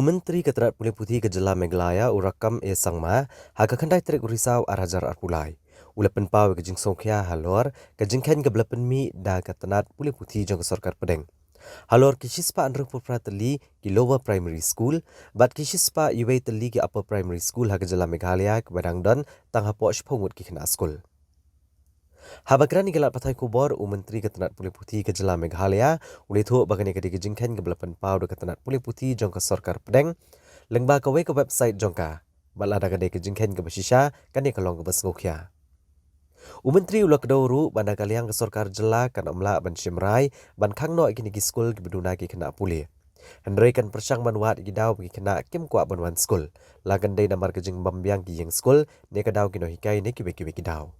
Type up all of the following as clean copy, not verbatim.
Myntri Keterat Pule Putih ke Jylla Meghalaya urakam sangma haka khandai trek risau arajar arpulai. Ulapen pau ke Sngewkhia halor ke jingkhen ke belapen mi da ketenat Pule Putih jong sorkar pedeng. Halor kisispa andrung pupra Tylli ki lower primary school bat kisispa iwei Tylli ki upper primary school haka Jylla Meghalaya ke badang don tang hapo shphongut ki Khynnah Skul. Habakran ni gelat pathai kubor Myntri Ketenat Pule Putih ke Jylla Meghalaya uli thu bagani ke jingkhen ke belapen pau da ketenat Pule Putih jong ke sorkar pedeng. Lengba kawe ke website jongka balada kade ke jingkhen ke basisha kane kalong ke Sngewkhia. Myntri ulak dauru banda kaliang ke sorkar Jylla kan amla ban Shimrai ban khangno ikini ki Skul ki Duna ki Khynnah Pule. Hendrai kan persang banwat ki daw ki Khynnah kim kwa banwan Skul. Lagan dei namar ke jing bambyang ki yeng Skul ne ka daw ki no hikai ne ki beki ki daw.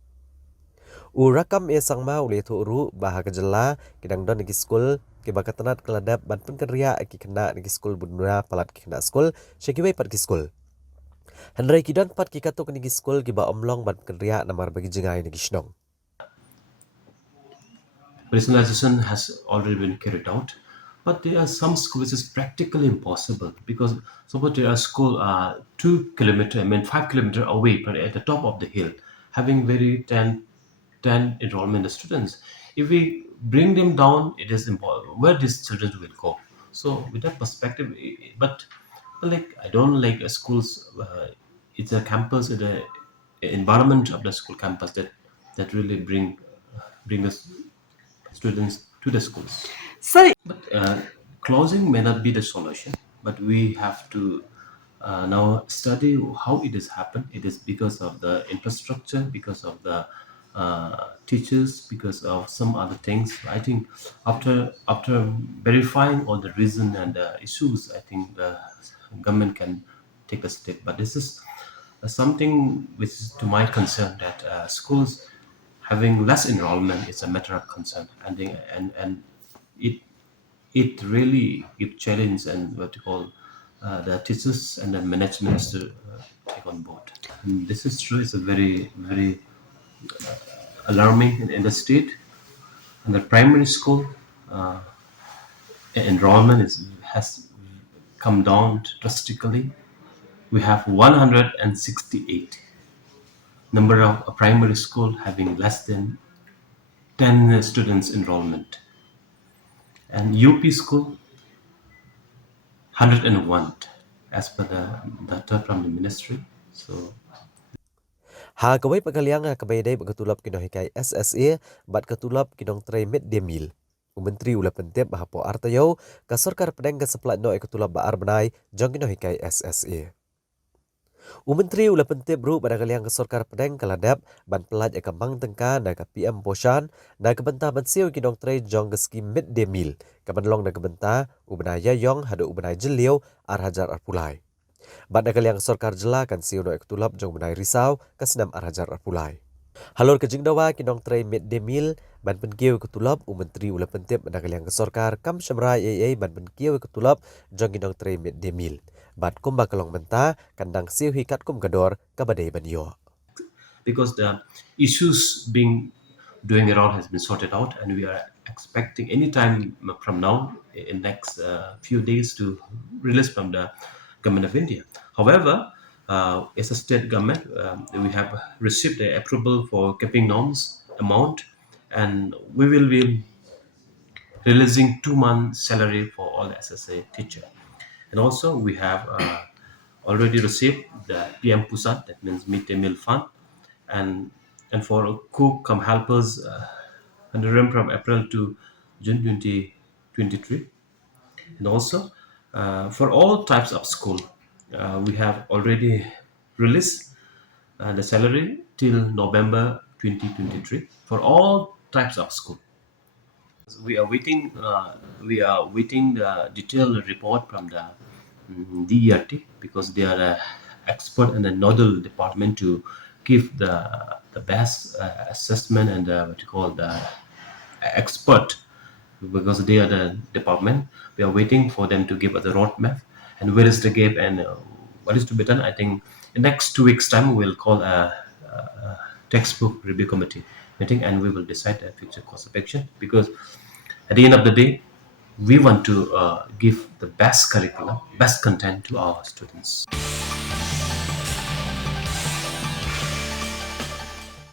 Urakam sangma ule thu ru bah ke Jylla kidang don ki Skul ki bakatanat keladap ban penkeria ki Khynnah ki Skul Duna palat ki Khynnah Skul sekiwei pat ki Skul. Hendrai ki don pat ki katuk ni ki Skul ki ba omlong ban penkeria namar bagi jengai ni ki Shnong. Personalization has already been carried out, but there are some schools which is practically impossible because suppose there are school 2 kilometer, 5 kilometer away, but at the top of the hill, having very 10 enrollment students. If we bring them down, it is impossible. Where these children will go? So with that perspective, but like I don't like schools. It's a campus, the environment of the school campus that really bring us students to the schools. But closing may not be the solution, but we have to now study how it has happened. It is because of the infrastructure, because of the teachers, because of some other things. I think after verifying all the reason and the issues, I think the government can take a step. But this is something which is to my concern that schools having less enrollment is a matter of concern, and it it really give challenge and what you call the teachers and the management to take on board. And this is true. It's a very alarming in the state. And the primary school enrollment has come down drastically. We have 168 number of a primary school having less than 10 students enrollment, and UP school 101 as per the data from the ministry. So Ha kawai pagaliang ha kabay day pagkatulap kino hikai SSA bat katulap kinong tray mid-day meal. Myntri ula pentip bahapo artayo ka sorkar pedeng ka seplat no ikatulap ba arbanai jong kino hikai SSA. Myntri ula pentip bru pada kaliang ka sorkar pedeng kaladap ban pelaj ka mang tengka na ka PM Poshan na ka benta ban siu kinong tray jong ka skim mid-day meal ka banlong na ka benta ubanaya yong hada ubanay Jylla arhajar arpulai. Bat kaliang sorkar Jylla kan siu no ikatulap jong banay risau kasenam arhajar arpulai. Halor ke jingdawa kinong tray mid-day meal ban penkiu ketulap Myntri ula pentip ban kaliang ke sorkar kam syamrai ban penkiu ketulap jong kinong tray mid-day meal. Bat kumba kalong benta kandang siu hikat kum gador kabadai banyo. because the issues being doing around has been sorted out, and we are expecting any time from now in next few days to release from the government of India. However, as a state government, we have received the approval for capping norms amount, and we will be releasing 2 months salary for all the SSA teacher. And also we have already received the PM Pusat, that means mid-day meal fund, and for cook come helpers under from April to June 2023. And also for all types of school, we have already released the salary till November 2023 for all types of school. We are waiting. We are waiting the detailed report from the DERT because they are the expert and the nodal department to give the best assessment and what you call the expert, because they are the department. We are waiting for them to give us the roadmap and where is the gap and what is to be done. I think in next 2 weeks time we'll call a textbook review committee meeting and we will decide the future course of action, because at the end of the day we want to give the best curriculum, best content to our students.